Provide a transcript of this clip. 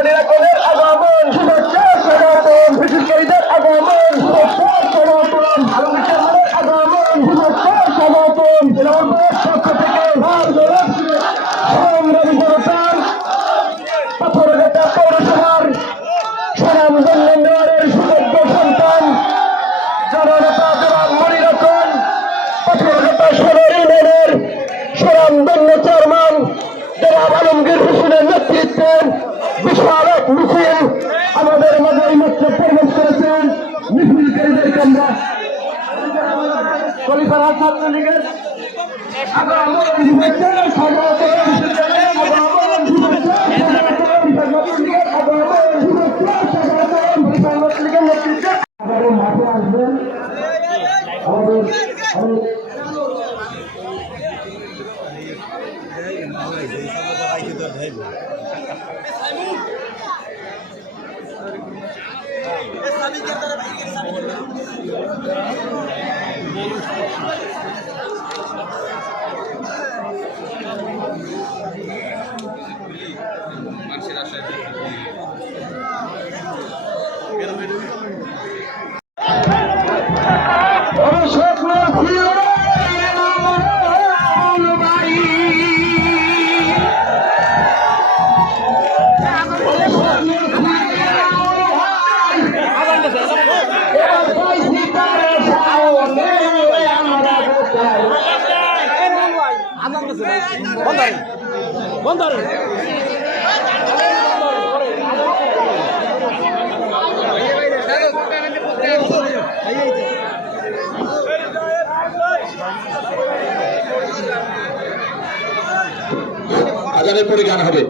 মনিরাকনের আগমন শুভেচ্ছা স্বাগতম ব্রিটিশকারীদের আগমন শুভেচ্ছা স্বাগতম আলমগীরের আগমন শুভেচ্ছা স্বাগতম জনগণের পক্ষ থেকে সংগ্রামী জনতার পাথরঘাটা পৌরসভার সুনামগঞ্জ ইউনিয়নের সুযোগ্য সন্তান জননেতা জনাব মনিরাকন পাথরঘাটা সদর ইউনিয়নের সুনামগঞ্জ চেয়ারম্যান জনাব আলমগীর হোসেনের নেতৃত্বে বিশাল এক মিছিল আমাদের মাঝে মাত্র প্রবেশ করেছেন। মিছিলকারীদেরকে আমরা কলিপাড়া ছাত্রলীগের মাঠে আসবেন আজানের পরে গান হবে।